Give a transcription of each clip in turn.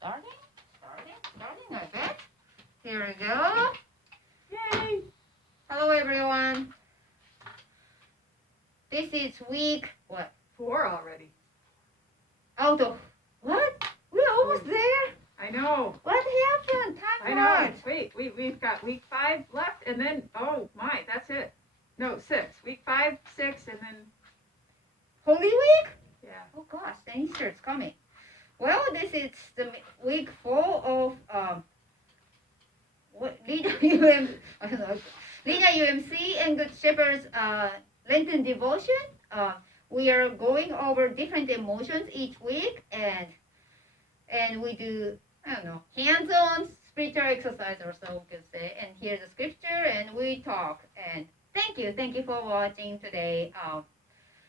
Starting, I bet. Here we go. Yay! Hello, everyone. This is week, what? 4 already. Out of, what? We're almost there? I know. What happened? I know. Wait, we've got week 5 left, and then, oh my, that's it. No, 6. Week 5, 6, and then... Holy Week? Yeah. Oh gosh, the Easter is coming. Well, this is the week 4 of Lena UMC and Good Shepherd's Lenten devotion. We are going over different emotions each week, and we do, I don't know, hands-on spiritual exercise or so we could say, and hear the scripture and we talk. And thank you for watching today.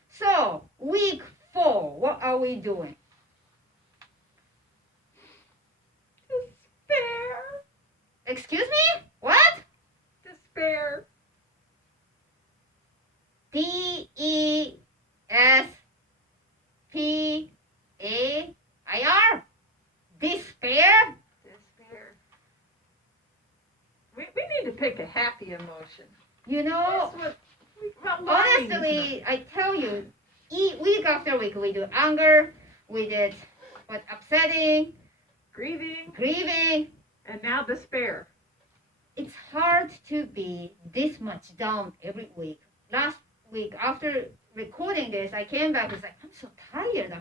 So week 4, what are we doing? Despair. Excuse me? What? Despair. DESPAIR? Despair? Despair. We need to pick a happy emotion. You know, honestly, I tell you, week after week we do anger, we did upsetting, grieving, and now despair. It's hard to be this much down every week. Last week, after recording this, I came back and was like, I'm so tired.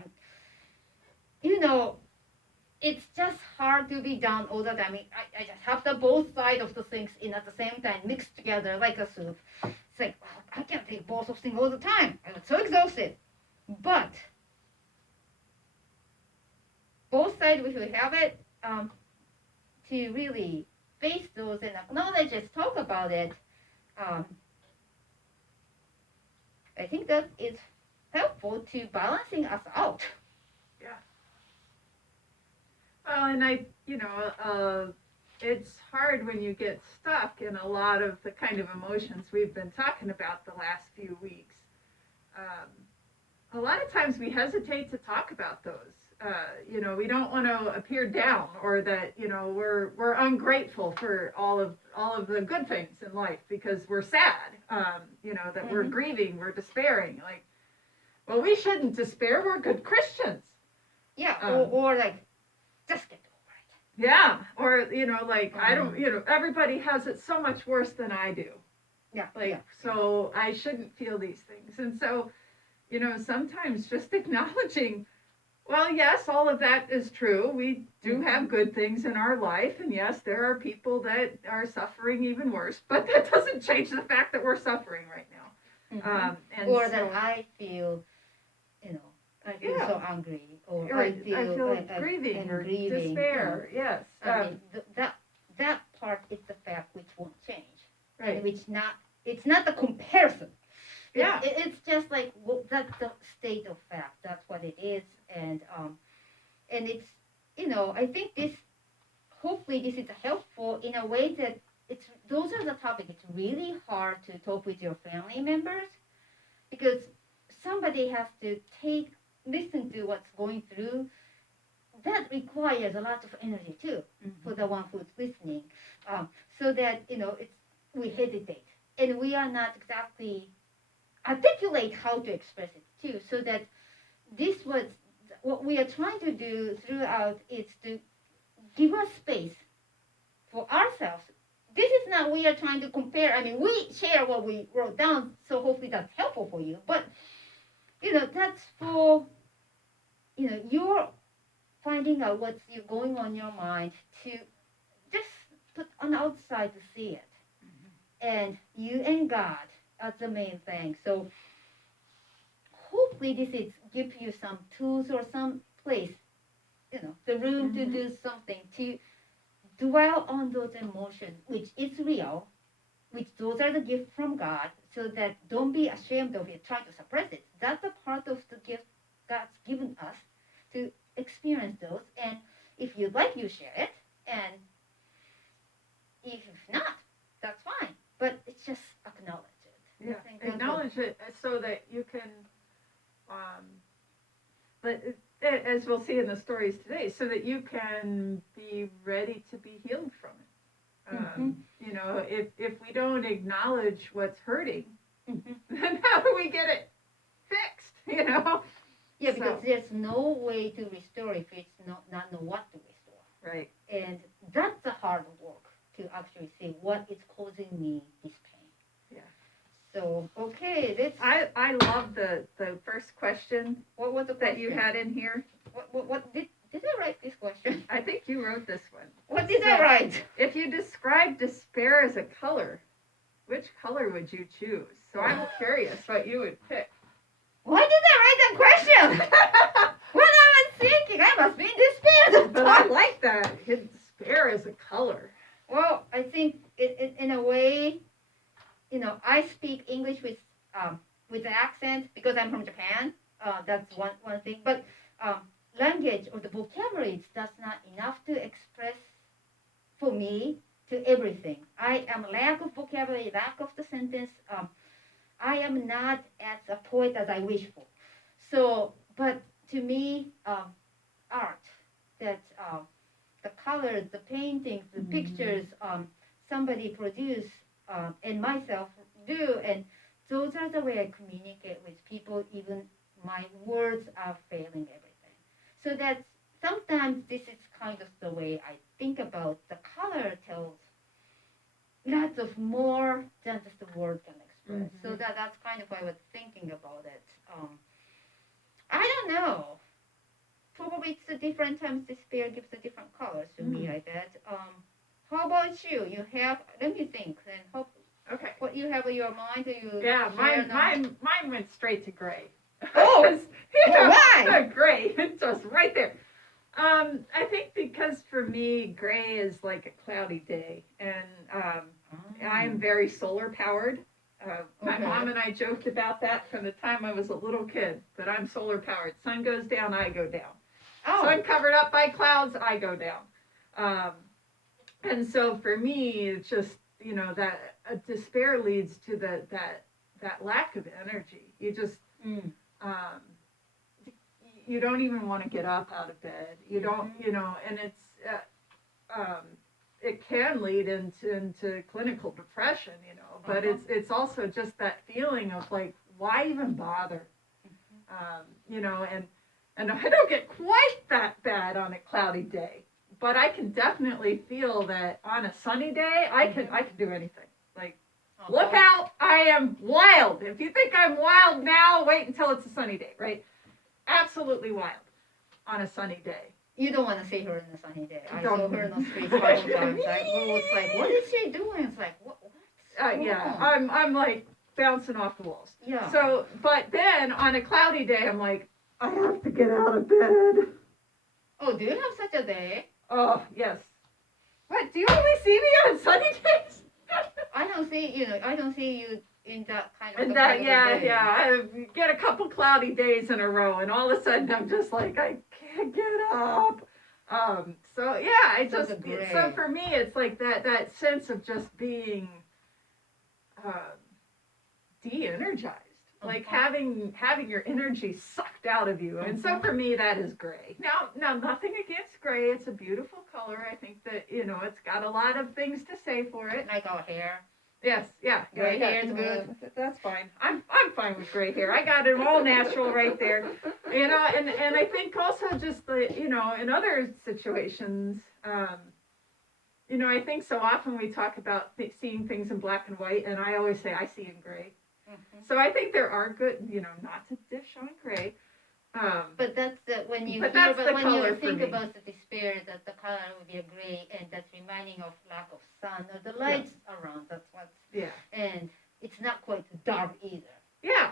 It's just hard to be down all the time. I just have the both sides of the things in at the same time, mixed together like a soup. It's like, oh, I can't take both of things all the time. I was so exhausted. But both sides, if we have it, to really face those and acknowledge it, talk about it, I think that is helpful to balancing us out. Yeah. Well, and it's hard when you get stuck in a lot of the kind of emotions we've been talking about the last few weeks. A lot of times we hesitate to talk about those. We don't want to appear down, or that we're ungrateful for all of the good things in life because we're sad. That we're grieving, we're despairing. Like, well, we shouldn't despair. We're good Christians. Yeah, or like, just get over it. Yeah, or I don't. Everybody has it so much worse than I do. Yeah. So I shouldn't feel these things, and so sometimes just acknowledging. Well, yes, all of that is true. We do have good things in our life, and yes, there are people that are suffering even worse, but that doesn't change the fact that we're suffering right now. Or that I feel, so angry, or I feel grieving or despair. Yes. That part is the fact which won't change, right? And it's not the comparison. Yeah. It's just like, well, that's the state of fact. That's what it is. And it's, I think hopefully this is helpful in a way that those are the topics. It's really hard to talk with your family members because somebody has to listen to what's going through. That requires a lot of energy too, for the one who's listening. So that, we hesitate and we are not exactly articulate how to express it too, so that this was what we are trying to do throughout is to give us space for ourselves. This is not we are trying to compare. I mean, we share what we wrote down, so hopefully that's helpful for you. But, that's for, you're finding out what's going on in your mind to just put on the outside to see it. And you and God are the main thing. So hopefully this give you some tools or some place, the room to do something, to dwell on those emotions, which is real, which those are the gift from God, so that don't be ashamed of it, try to suppress it. That's a part of the gift God's given us to experience those. And if you'd like, you share it. And if not, that's fine. But it's just acknowledge it. Yeah, acknowledge it so that you can, but as we'll see in the stories today, so that you can be ready to be healed from it. You know, if we don't acknowledge what's hurting, then how do we get it fixed? You know? Yeah, because there's no way to restore if it's not know what to restore. Right. And that's the hard work to actually see what is causing me this pain. Yeah. So, okay, let's... I love the first question. What was the question? That you had in here? What did I write this question? I think you wrote this one. What did I write? If you describe despair as a color, which color would you choose? So I'm curious what you would pick. Why did I write that question? What I was thinking, I must be in despair. But I like that. Despair as a color. Well, I think in a way, you know, I speak English with an accent because I'm from Japan. That's one thing. But language or the vocabulary does not enough to express for me to everything. I am lack of vocabulary, lack of the sentence. I am not as a poet as I wish for. So, but to me, art, that the colors, the paintings, the pictures somebody produce and myself do, and those are the way I communicate with people, even my words are failing everything. So that's sometimes this is kind of the way I think about the color tells lots of more than just the word can express. So that's kind of why I was thinking about it. I don't know. Probably it's a different times despair gives a different colors to me, I bet. How about you? You have, let me think, and hope. Okay. What you have in your mind? Do you? Yeah, mine went straight to gray. Oh, why? Gray, just right there. I think because for me, gray is like a cloudy day, and I'm very solar powered. My mom and I joked about that from the time I was a little kid, that I'm solar powered. Sun goes down, I go down. Oh. Sun covered up by clouds, I go down. And so for me, it's just, you know, that despair leads to that lack of energy. You just, you don't even want to get up out of bed. You don't, you know, and it's, it can lead into clinical depression, you know, but it's also just that feeling of like, why even bother? You know, and I don't get quite that bad on a cloudy day, but I can definitely feel that on a sunny day, I can do anything. Like, look out, I am wild. If you think I'm wild now, wait until it's a sunny day, right? Absolutely wild on a sunny day. You don't want to see her in a sunny day. I saw her in the streets several times. I was like, what is she doing? It's like, what's yeah, I'm like bouncing off the walls. Yeah. So, but then on a cloudy day, I'm like, I have to get out of bed. Oh, do you have such a day? Oh, yes. What, do you only see me on sunny days? I don't see you in that kind of and that, day. I get a couple cloudy days in a row, and all of a sudden I'm just like, I can't get up. So yeah, so for me, it's like that sense of just being de-energized, like having your energy sucked out of you. And so for me, that is gray. Now nothing against gray. It's a beautiful color. I think that, you know, it's got a lot of things to say for it. Like our hair. Yes, yeah. Gray hair is good. That's fine. I'm fine with gray hair. I got it all natural right there. You know, and I think also just the, you know, in other situations, you know, I think so often we talk about seeing things in black and white, and I always say I see in gray. So I think there are good, you know, not to dish on gray. But that's when you think about the despair, that the color would be a gray, and that's reminding of lack of sun or the lights around. That's what's and it's not quite dark either. Yeah.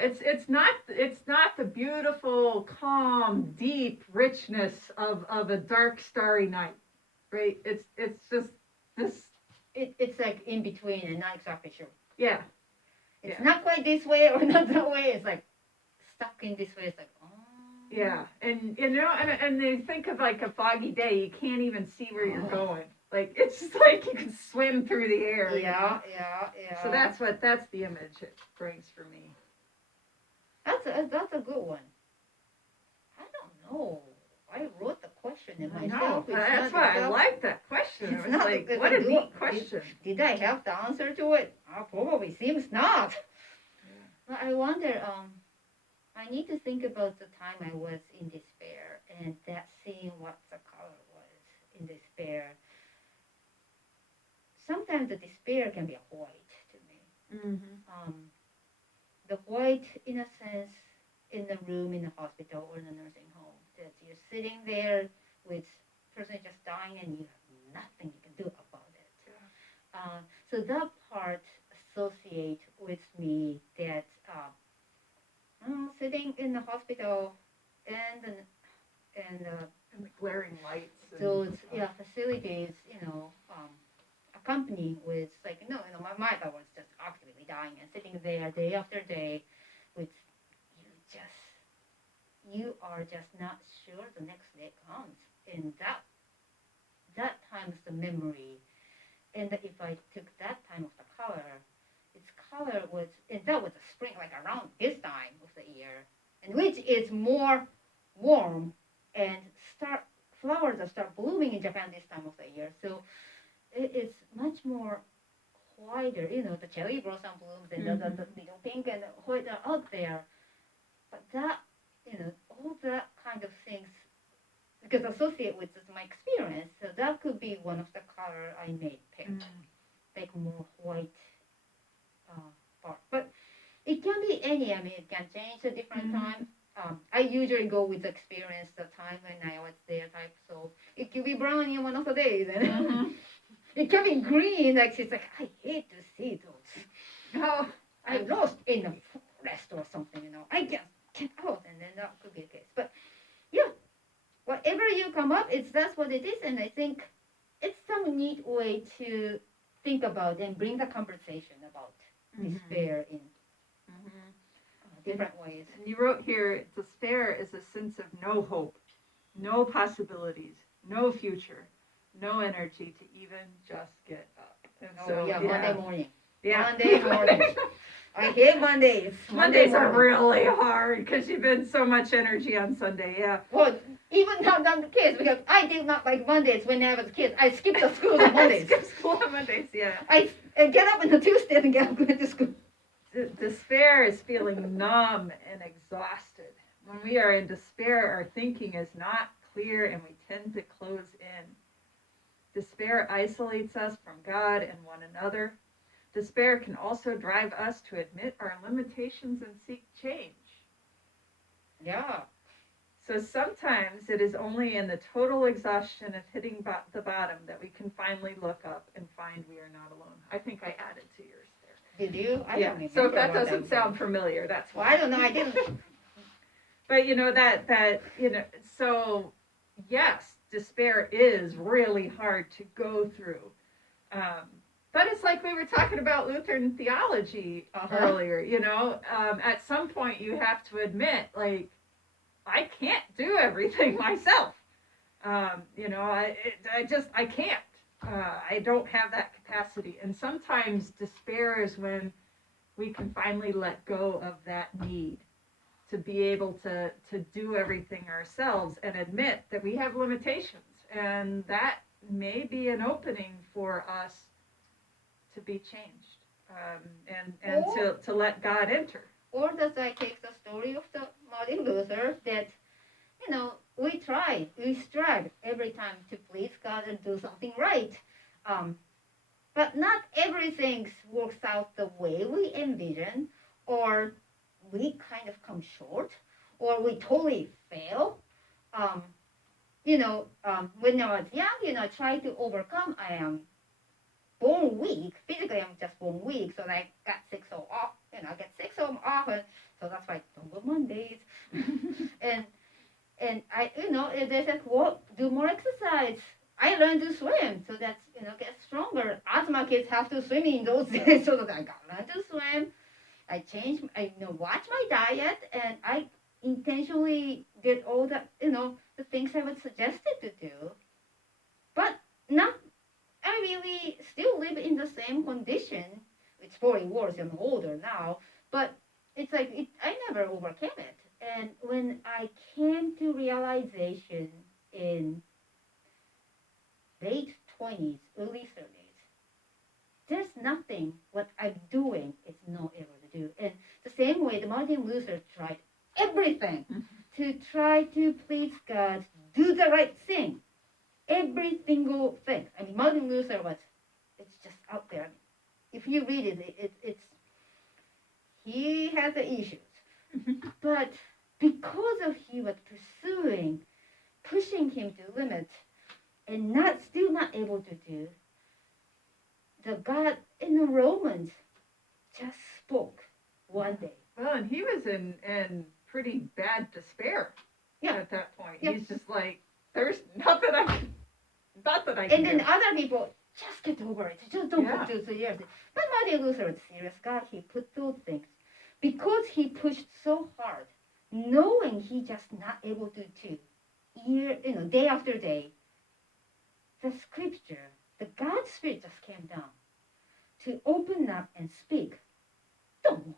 It's not the beautiful, calm, deep richness of a dark, starry night, right? It's just this. It's like in between and not exactly sure. Yeah. It's not quite this way or not that way. It's like stuck in this way. It's like, oh. Yeah, and you know, and they think of like a foggy day, you can't even see where you're going. Like, it's just like you can swim through the air. Yeah. So that's the image it brings for me. That's a good one. I don't know. I wrote the question in I know. myself. It's That's not why I exact- like that question. It's It was not like, if what I a do neat it. question. Did I have the answer to it? Probably seems not. But I wonder, I need to think about the time I was in despair and that seeing what the color was in despair. Sometimes the despair can be a white to me. Mm-hmm. The white, in a sense, in the room in the hospital or in a nursing home, that you're sitting there with person just dying and you have nothing you can do about it. So that part associate with me that sitting in the hospital and And the glaring lights. those facilities, accompanying with like my mother was just actively dying and sitting there day after day with just you are just not sure the next day comes and that time is the memory and that if I took that time of the color its color was and that was a spring like around this time of the year and which is more warm and start flowers that start blooming in Japan this time of the year so it's much more wider, the cherry blossom blooms and the little pink and white are out there. But that, all that kind of things, because associate with this, my experience, so that could be one of the color I made pick, like more white part. But it can be any, I mean, it can change at different times. I usually go with the experience, the time when I was there type, so it could be brown in one of the days. And it can be green, like she's like, I hate to see those. Oh, I lost in the forest or something, I just get out, and then that could be the case. But yeah, whatever you come up, that's what it is, and I think it's some neat way to think about and bring the conversation about despair in different ways. And you wrote here, despair is a sense of no hope, no possibilities, no future, no energy to even just get up. And Monday morning. Yeah. Monday morning. I hate Mondays. Mondays are really hard because you've been so much energy on Sunday, yeah. Well, even now I'm the kids, because I did not like Mondays when I was a kid. I skipped the school on Mondays. Skip school on Mondays, yeah. I get up on the Tuesday and get going to school. Despair is feeling numb and exhausted. When we are in despair, our thinking is not clear and we tend to close in. Despair isolates us from God and one another. Despair can also drive us to admit our limitations and seek change. Yeah. So sometimes it is only in the total exhaustion of hitting the bottom that we can finally look up and find we are not alone. I think I added to yours there. Did you? I don't remember. So if that doesn't sound familiar, that's why. Well, I don't know. I didn't. But so yes, despair is really hard to go through. But it's like we were talking about Lutheran theology earlier, at some point you have to admit, like, I can't do everything myself. I can't. I don't have that capacity. And sometimes despair is when we can finally let go of that need to be able to do everything ourselves and admit that we have limitations. And that may be an opening for us to be changed and to let God enter. Or does I take the story of the Martin Luther that, we strive every time to please God and do something right. But not everything works out the way we envision, or we kind of come short, or we totally fail. When I was young, I try to overcome. I am born weak. Physically, I'm just born weak, so I got sick so often. I get sick so often, so that's why I don't go Mondays. and I, they said, well, do more exercise. I learned to swim, so that's, get stronger. Asthma kids have to swim in those days, so that I got learned to swim. I watch my diet, and I intentionally did all the, the things I was suggested to do. But not, I really still live in the same condition. It's probably worse. I'm older now, but it's like I never overcame it. And when I came to realization in late 20s, early 30s, there's nothing what I'm doing is not able to do. And the same way, the Martin Luther tried everything to try to please God, do the right thing, every single thing. I mean, Martin Luther was, it's just out there. I mean, if you read it, it's he had the issues, but because of he was pursuing, pushing him to limit, and still not able to do, the God in the Romans just spoke one day. Well, and he was in pretty bad despair at that point. Yeah. He's just like, there's nothing I can do. And then other people, just get over it. Just don't put those years. But Martin Luther was serious. God, he put those things. Because he pushed so hard, knowing he just not able to day after day, the scripture, the God Spirit just came down to open up and speak. Don't worry.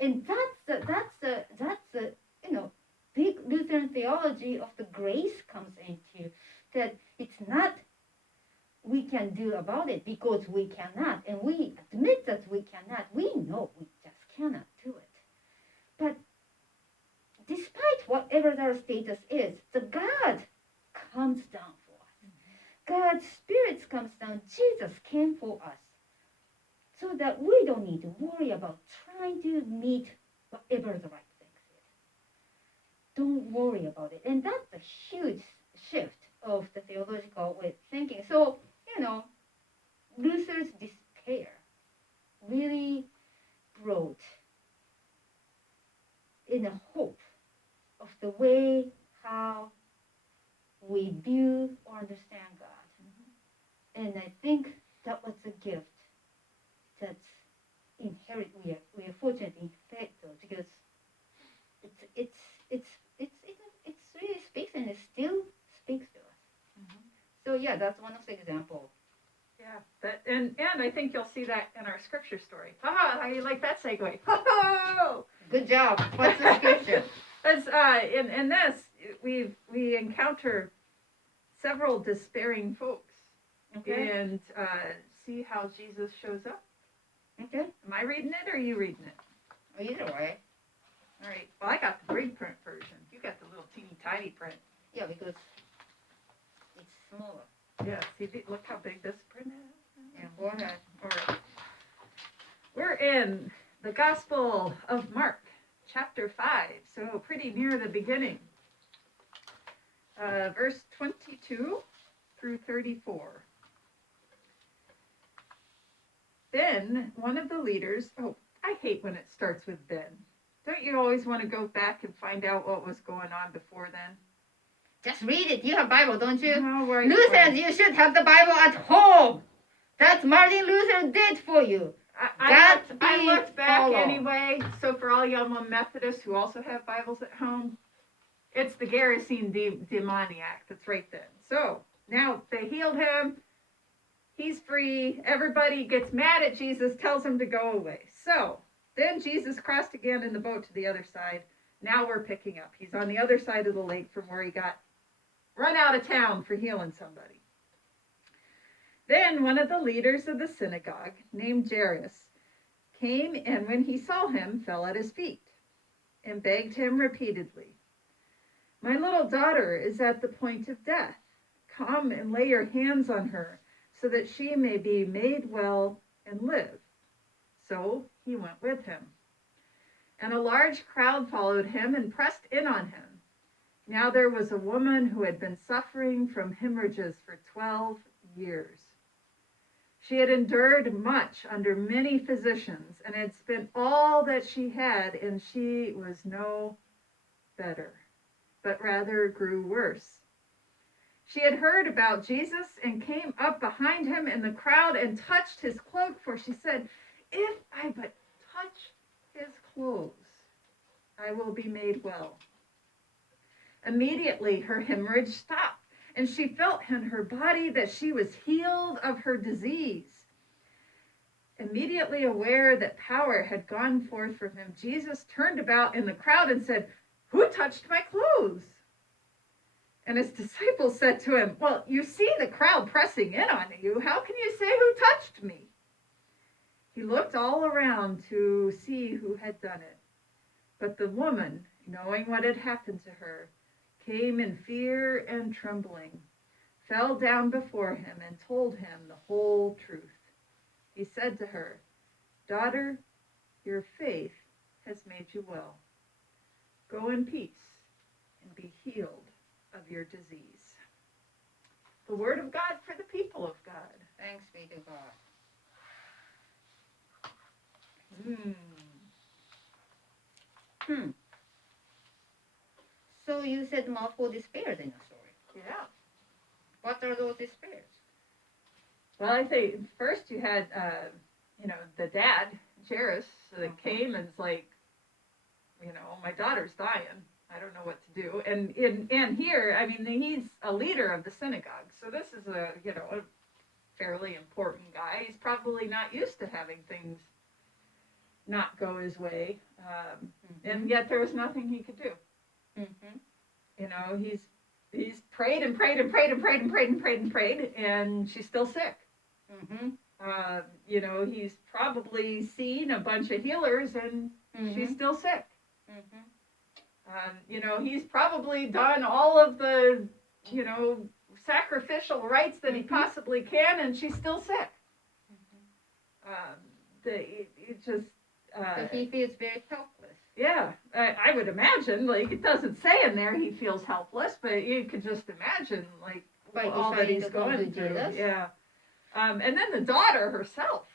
And that's the big Lutheran theology of the grace comes into, that it's not we can do about it because we cannot, and we admit that we cannot. We know we just cannot do it. But despite whatever our status is, the God comes down for us. God's Spirit comes down. Jesus came for us, so that we don't need to worry about trying to meet whatever the right thing is. Don't worry about it. And that's a huge shift of the theological way of thinking. So, Luther's despair really brought in a hope of the way how we view or understand God. Mm-hmm. And I think that was a gift that's inherent. We are fortunate in faith, though, because it really speaks, and it still speaks to us. Mm-hmm. So yeah, that's one of the examples. Yeah, and I think you'll see that in our scripture story. Haha, how you like that segue? Ho-ho! Good job. What's the scripture? As in this, we encounter several despairing folks, and see how Jesus shows up. Okay. Am I reading it or are you reading it? Either way. All right. Well, I got the big print version. You got the little teeny tiny print. Yeah, because it's smaller. Yeah. See, look how big this print is. Yeah. Go ahead. All right. We're in the Gospel of Mark, chapter 5. So pretty near the beginning. Verse 22 through 34. Then one of the leaders, I hate when it starts with then. Don't you always want to go back and find out what was going on before then? Just read it. You have Bible, don't you? No, right. Lutherans, you should have the Bible at home. That's Martin Luther did for you. I looked back anyway. So for all y'all Methodists who also have Bibles at home, it's the Gerasene demoniac that's right then. So now they healed him. He's free. Everybody gets mad at Jesus, tells him to go away. So then Jesus crossed again in the boat to the other side. Now we're picking up. He's on the other side of the lake from where he got run out of town for healing somebody. Then one of the leaders of the synagogue, named Jairus, came, and when he saw him, fell at his feet and begged him repeatedly, "My little daughter is at the point of death. Come and lay your hands on her, so that she may be made well and live." So he went with him. And a large crowd followed him and pressed in on him. Now there was a woman who had been suffering from hemorrhages for 12 years. She had endured much under many physicians and had spent all that she had, and she was no better, but rather grew worse. She had heard about Jesus and came up behind him in the crowd and touched his cloak, for she said, "If I but touch his clothes, I will be made well." Immediately her hemorrhage stopped, and she felt in her body that she was healed of her disease. Immediately aware that power had gone forth from him, Jesus turned about in the crowd and said, "Who touched my clothes?" And his disciples said to him, "Well, you see the crowd pressing in on you. How can you say who touched me?" He looked all around to see who had done it. But the woman, knowing what had happened to her, came in fear and trembling, fell down before him, and told him the whole truth. He said to her, "Daughter, your faith has made you well. Go in peace and be healed of your disease." The word of God for the people of God. Thanks be to God. So you said multiple despairs in the story. Yeah. What are those despairs? Well, I think first you had, the dad, Jairus, that came and was like, my daughter's dying. I don't know what to do. And here, I mean, he's a leader of the synagogue. So this is a fairly important guy. He's probably not used to having things not go his way. And yet there was nothing he could do. He's prayed and prayed and prayed and prayed and prayed and prayed and prayed, and she's still sick. He's probably seen a bunch of healers, and she's still sick. He's probably done all of the, sacrificial rites that he possibly can, and she's still sick. So he feels very helpless. Yeah, I would imagine, it doesn't say in there he feels helpless, but you could just imagine, all that he's going through. Jesus. Yeah. And then the daughter herself,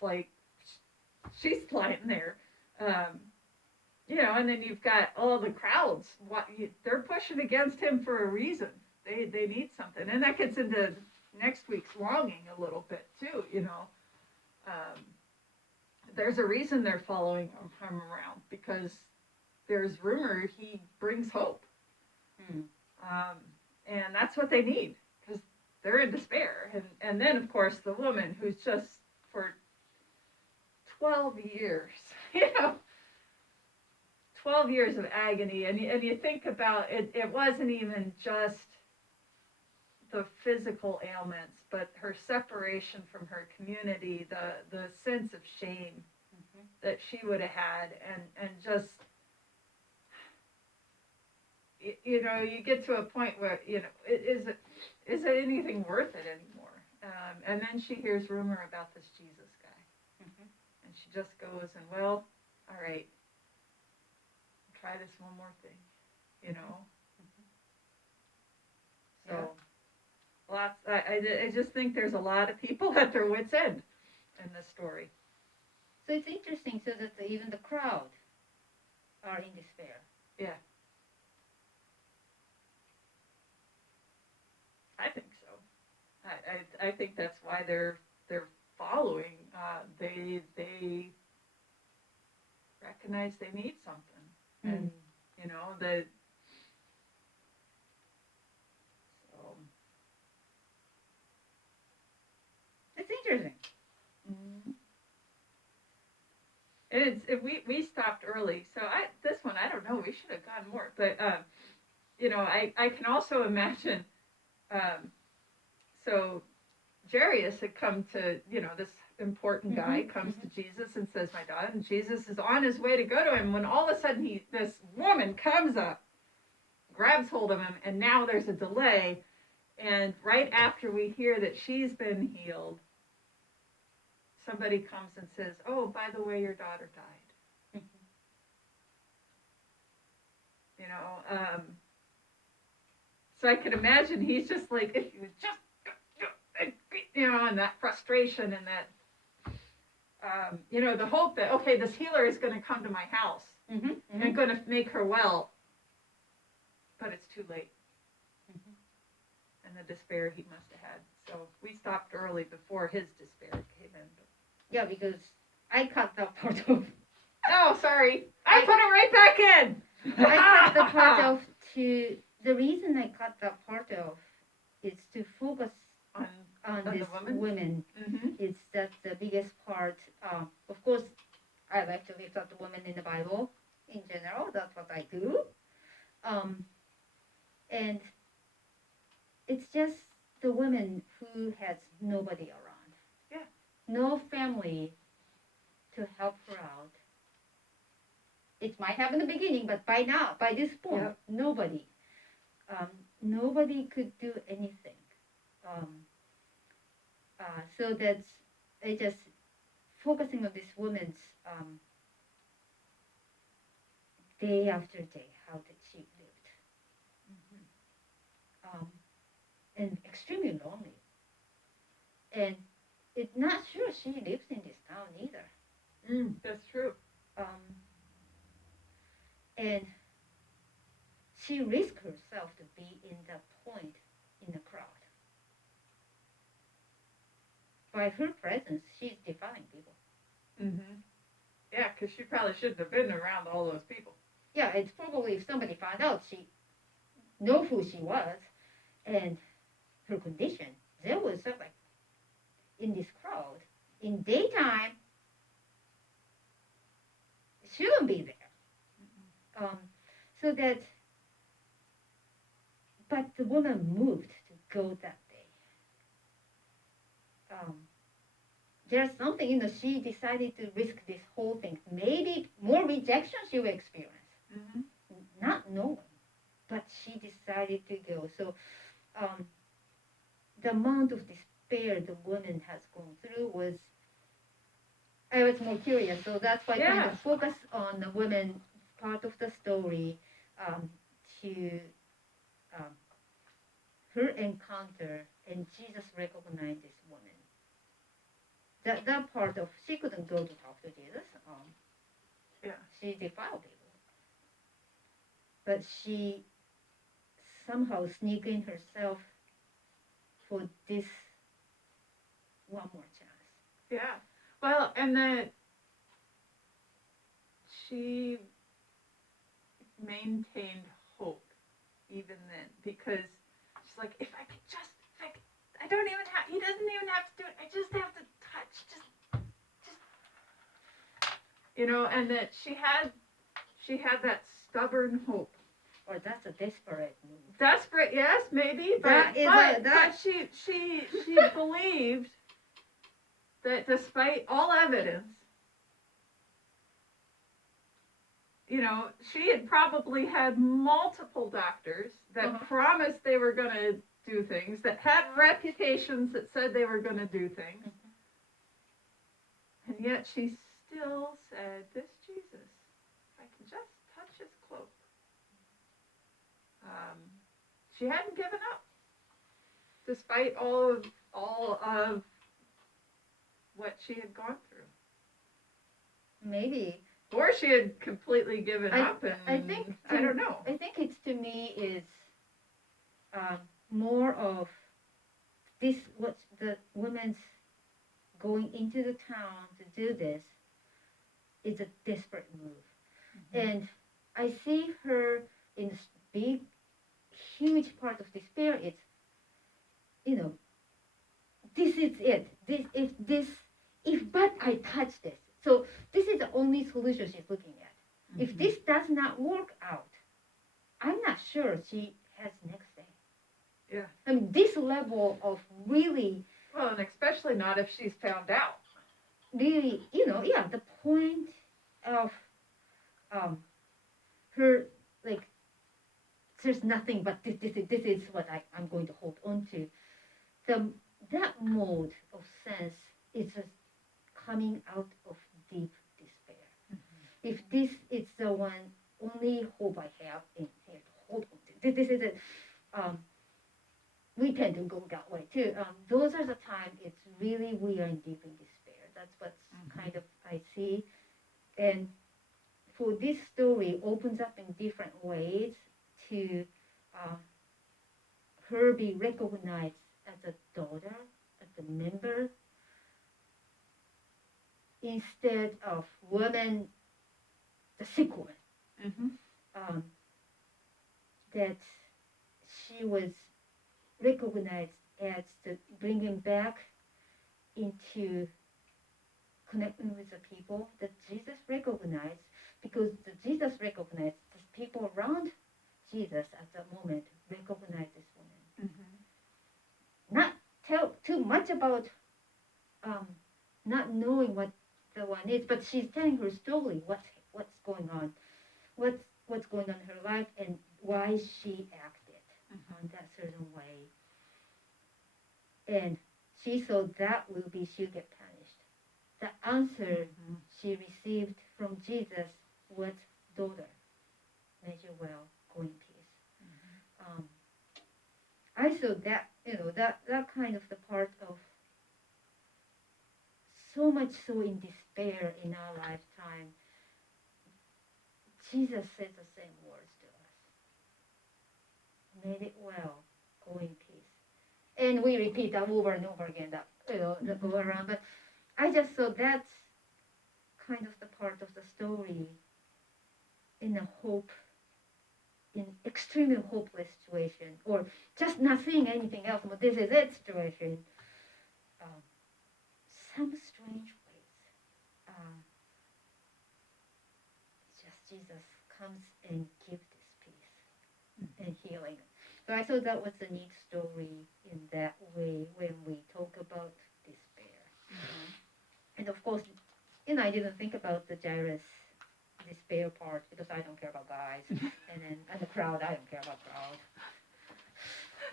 she's lying there. And then you've got all the crowds. They're pushing against him for a reason. They need something. And that gets into next week's longing a little bit, too, There's a reason they're following him around, because there's rumor he brings hope. And that's what they need, because they're in despair. And then, of course, the woman who's just for 12 years, 12 years of agony. And you think about it, it wasn't even just the physical ailments, but her separation from her community, the sense of shame that she would have had, and just, you get to a point where, is it anything worth it anymore? And then she hears rumor about this Jesus guy. And she just goes and, well, all right, try this one more thing, So, I just think there's a lot of people at their wits' end in this story. So it's interesting, so that even the crowd are in despair. Yeah. I think so. I think that's why they're following. They recognize they need something, and the. So. It's interesting. And we stopped early, so this one I don't know. We should have gone more, but I can also imagine. So Jairus had come to this important guy comes to Jesus and says, "My daughter," and Jesus is on his way to go to him when all of a sudden this woman comes up, grabs hold of him, and now there's a delay, and right after we hear that she's been healed, somebody comes and says, "Oh, by the way, your daughter died." So I can imagine he's just like, if you just, and that frustration and that, the hope that, okay, this healer is going to come to my house and going to make her well, but it's too late. And the despair he must have had. So we stopped early before his despair came in. Yeah, because I cut that part off. Oh, sorry. I put it right back in. I cut the part off the reason I cut that part off is to focus on this woman. It's that's the biggest part. Of course, I like to lift up the women in the Bible in general. That's what I do. the woman who has nobody around. Yeah. No family to help her out. It might have in the beginning, but by this point, Yep. nobody. Nobody could do anything. Um, so that's I just focusing on this woman's day after day, how that she lived, and extremely lonely. And it's not sure she lives in this town either. That's true. Um, and she risked herself to be in that point in the crowd. By her presence, she's defying people. Yeah, because she probably shouldn't have been around all those people. Yeah, it's probably if somebody found out, she know who she was and her condition. There was sort of like in this crowd in daytime shouldn't be there. So that, but the woman moved to go that day. There's something, she decided to risk this whole thing. Maybe more rejection she will experience. Not knowing, but she decided to go. So the amount of despair the woman has gone through I was more curious. So that's why I kind of focus on the women part of the story to her encounter, and Jesus recognized this woman. That part of she couldn't go to talk to Jesus. She defiled people, but she somehow sneaked in herself for this one more chance. Yeah. Well, and that she maintained hope even then, because she's like, if I could just, I don't even have, he doesn't even have to do it. I just have to touch, just, and that she had that stubborn hope. Or that's a desperate move. Desperate, yes, maybe, but she believed that despite all evidence, she had probably had multiple doctors that promised they were going to do things, that had reputations that said they were going to do things. And yet she still said, this Jesus, if I can just touch his cloak. She hadn't given up, despite all of what she had gone through. Maybe. Or she had completely given up, and I don't know. I think it's, to me, is more of this, what the woman's going into the town to do this is a desperate move. And I see her in this big, huge part of despair. It's, this is it. If but I touch this. So this is the only solution she's looking at. If this does not work out, I'm not sure she has next day. Yeah. I mean, this level of really... Well, and especially not if she's found out. Really, the point of her, like, there's nothing but this is what I'm going to hold on to. That mode of sense is just coming out of deep despair. If this is the only hope I have in here to hold on to, this is it. We tend to go that way too. Those are the times it's really we are deep in despair. That's what's kind of I see. And for this story opens up in different ways to her be recognized as a daughter, as a member, instead of woman, the sick woman. That she was recognized as the bringing back into connecting with the people that Jesus recognized, because Jesus recognized the people around Jesus at that moment recognized this woman. Not too much about um, not knowing what the one is, but she's telling her story. What's going on? What's going on in her life and why she acted on that certain way. And she thought that will be she'll get punished. The answer she received from Jesus was, daughter, measure well, go in peace. I thought that that kind of the part of so much so in despair in our lifetime. Jesus said the same words to us. Made it well, go in peace. And we repeat that over and over again, that that go around. But I just thought that's kind of the part of the story in a hope, in extremely hopeless situation, or just not seeing anything else, but this is it situation. Um, some strange ways. Just Jesus comes and gives this peace and healing. So I thought that was a neat story in that way when we talk about despair. And of course, I didn't think about the Jairus despair part because I don't care about guys, and the crowd, I don't care about crowd.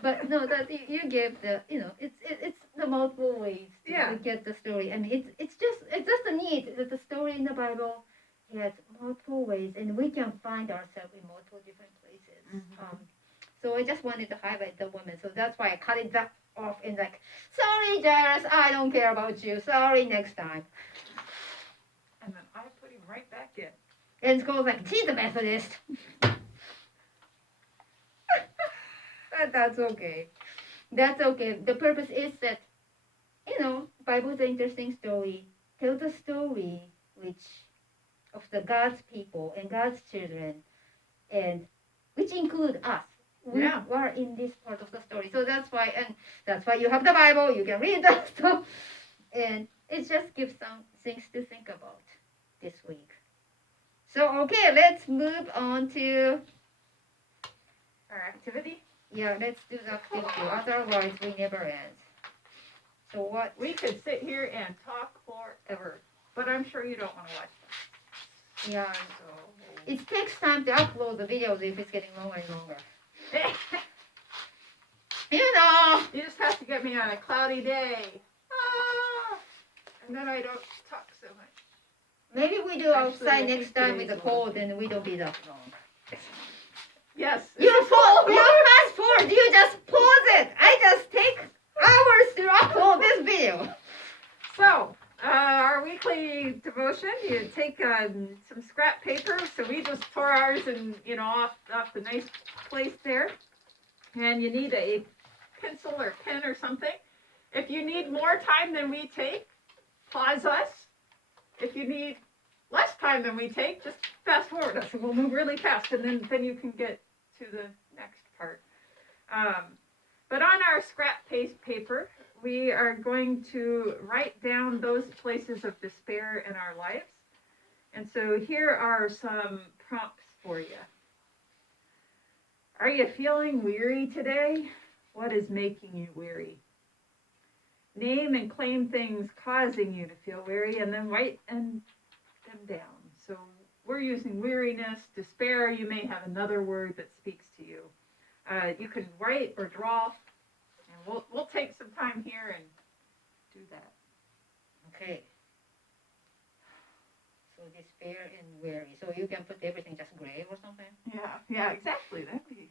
But no, that you gave the it's the multiple ways to get the story. I mean, it's just a neat that the story in the Bible has multiple ways, and we can find ourselves in multiple different places. So I just wanted to highlight the woman. So that's why I cut it that off and like, sorry, Jairus, I don't care about you. Sorry, next time. And then I put him right back in. And it goes like, she's a Methodist. That's okay. That's okay. The purpose is that, Bible is an interesting story. Tell the story of the God's people and God's children, and which include us. We are in this part of the story. So that's why you have the Bible. You can read that stuff, and it just gives some things to think about this week. So okay, let's move on to our activity. Yeah, let's do the activity. Otherwise, we never end. So what? We could sit here and talk forever, but I'm sure you don't want to watch them. Yeah. So it takes time to upload the videos if it's getting longer and longer. You just have to get me on a cloudy day. And then I don't talk so much. Maybe we do outside next time with the cold and we don't be that long. Yes. You fast forward. You just pause it. I just take hours to upload this video. So, our weekly devotion, you take some scrap paper. So we just tore ours and, off the nice place there. And you need a pencil or pen or something. If you need more time than we take, pause us. If you need less time than we take, just fast forward us. We'll move really fast, and then you can get to the next part. But on our scrap paper, we are going to write down those places of despair in our lives. And so here are some prompts for you. Are you feeling weary today? What is making you weary? Name and claim things causing you to feel weary, and then write them down. So we're using weariness, despair. You may have another word that speaks to you. You can write or draw, and we'll take some time here and do that. Okay. So despair and weary. So you can put everything just gray or something? Yeah, exactly. That'd be...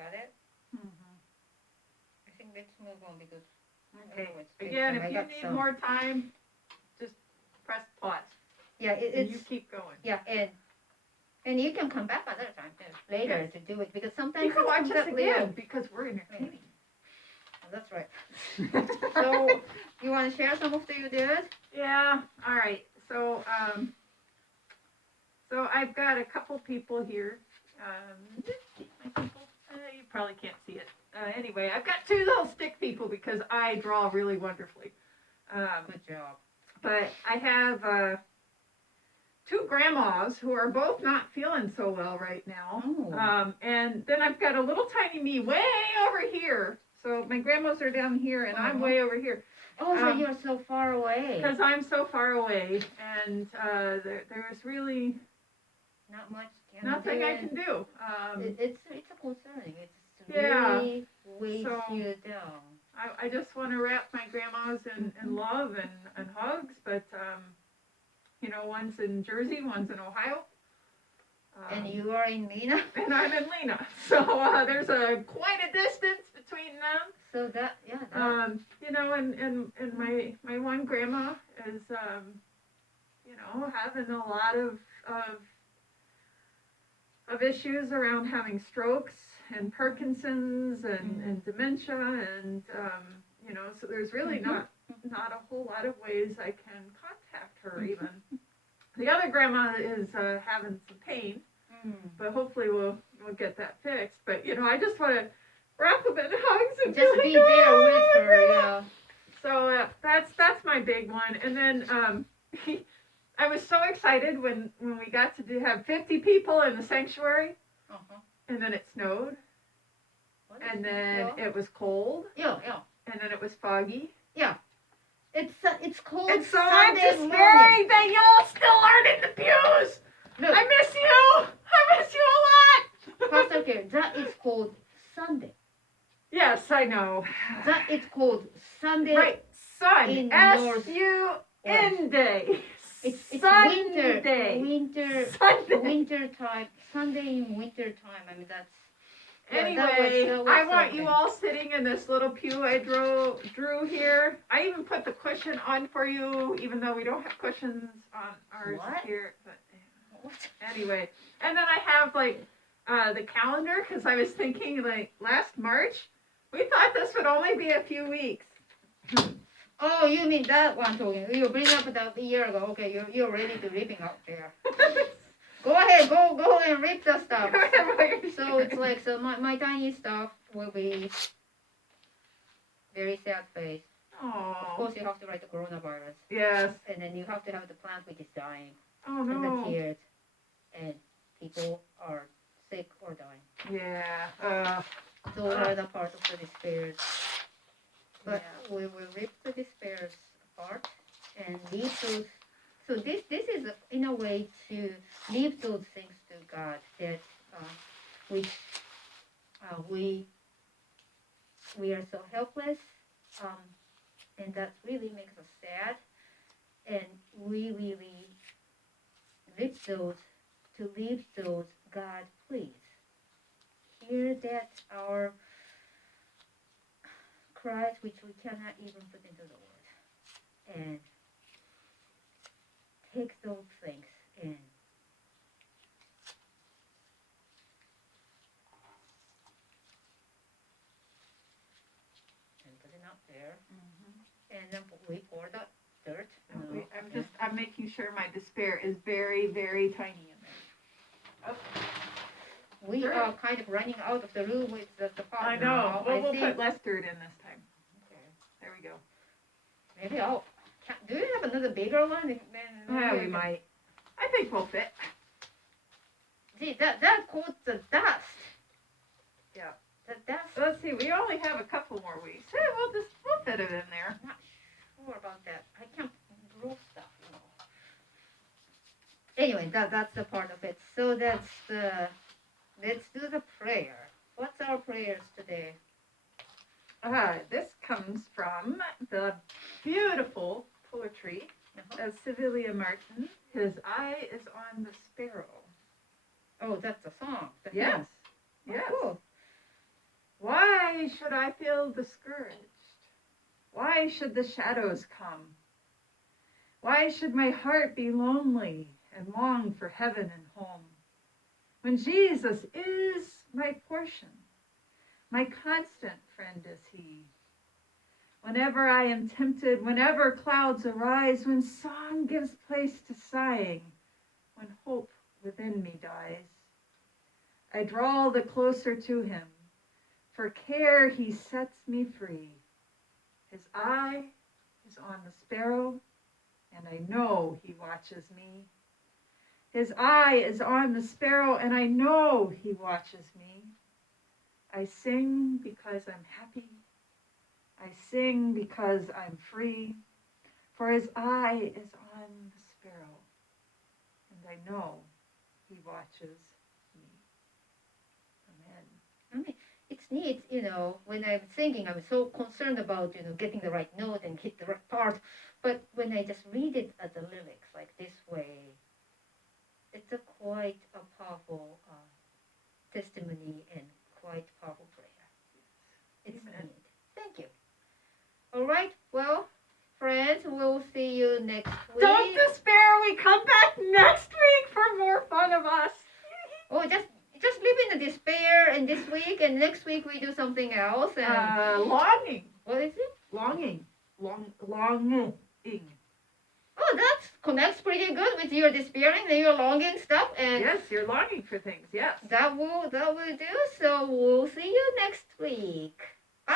Got it? Mm-hmm. I think let's move on because Okay. otherwise Again, I if you got need some. more time, just press pause. Yeah, And you it's keep going. yeah, and you can come back another time too, later Yes. to do it because sometimes You can it watch comes us up again later. because we're entertaining. That's right. So you want to share some of the you did? Yeah. All right. So so I've got a couple people here. My people. You probably can't see it. Anyway, I've got two little stick people because I draw really wonderfully. Good job. But I have two grandmas who are both not feeling so well right now. Oh. And then I've got a little tiny me way over here. So my grandmas are down here and I'm Uh-huh. way over here. Oh, so you're so far away. Because I'm so far away, and there's really Not much nothing I can do. It's a concerning. It's Yeah. really weighs So- you down. I just want to wrap my grandmas in love and hugs, but one's in Jersey, one's in Ohio. And you are in Lena? And I'm in Lena, so there's quite a distance between them. So that. And my one grandma is having a lot of issues around having strokes and Parkinson's and dementia and so there's really not a whole lot of ways I can contact her even. The other grandma is having some pain, but hopefully we'll get that fixed. But I just want to wrap them in hugs and just be there with her. Yeah. So that's my big one. And then I was so excited when we got to have 50 people in the sanctuary, and then it snowed, and then it was cold, yeah, and then it was foggy. Yeah. It's cold. And so Sunday I'm despairing that y'all still aren't in the pews. Look, I miss you. I miss you a lot. Pastor Care, that is called Sunday. Yes, I know. That is called Sunday. Right, sun. In S-U-N day. It's Sunday. winter time. Sunday in winter time. I mean that's. Anyway, that was I want something. you all sitting in this little pew I drew here. I even put the cushion on for you, even though we don't have cushions on ours here. But anyway, and then I have the calendar because I was thinking last March, we thought this would only be a few weeks. Oh, you mean that one talking? You bring up that a year ago. Okay, you're ready to ripping out there. Go ahead, go and rip the stuff. So it's my tiny stuff will be very sad face. Oh. Of course, you have to write the coronavirus. Yes. And then you have to have the plant which is dying. Oh And no. the tears. And people are sick or dying. Yeah. Those are the part of the despairs. But yeah. we will rip the despairs apart and leave those. So this is in a way to leave those things to God that we are so helpless, and that really makes us sad, and we really leave those. God, please hear that our cries which we cannot even put into the word, and take those things in. And put it out there. And then we pour the dirt. I'm making sure my despair is very, very tiny in there. We are kind of running out of the room with the pot. I know. Now. Well, we'll put less dirt in this time. Okay. There we go. Maybe do you have another bigger one? Yeah, we might. I think we'll fit. See, that coats the dust. Yeah. The dust. Let's see. We only have a couple more weeks. Hey, we'll fit it in there. I'm not sure about that. I can't grow stuff, Anyway, that's the part of it. So let's do the prayer. What's our prayers today? This comes from the beautiful poetry of Civilia Martin. His eye is on the sparrow. Oh, that's a song. Yes. Yes. Oh, cool. Why should I feel discouraged? Why should the shadows come? Why should my heart be lonely and long for heaven and home? When Jesus is my portion, my constant friend is he. Whenever I am tempted, whenever clouds arise, when song gives place to sighing, when hope within me dies, I draw the closer to him. For care he sets me free. His eye is on the sparrow, and I know he watches me. His eye is on the sparrow, and I know he watches me. I sing because I'm happy. I sing because I'm free. For his eye is on the sparrow, and I know he watches me. Amen. I mean, it's neat, when I'm singing, I'm so concerned about, getting the right note and hit the right part. But when I just read it as the lyrics, like this way, it's a quite a powerful testimony and quite powerful prayer. It's Amen. neat. Thank you. All right. Well, friends, we'll see you next week. Don't despair. We come back next week for more fun of us. Oh, just live in the despair, and this week and next week we do something else. And Longing. what is it? Longing. Longing. Oh, that connects pretty good with your despairing and your longing stuff. And yes, you're longing for things. Yes. That will do. So we'll see you next week. Bye.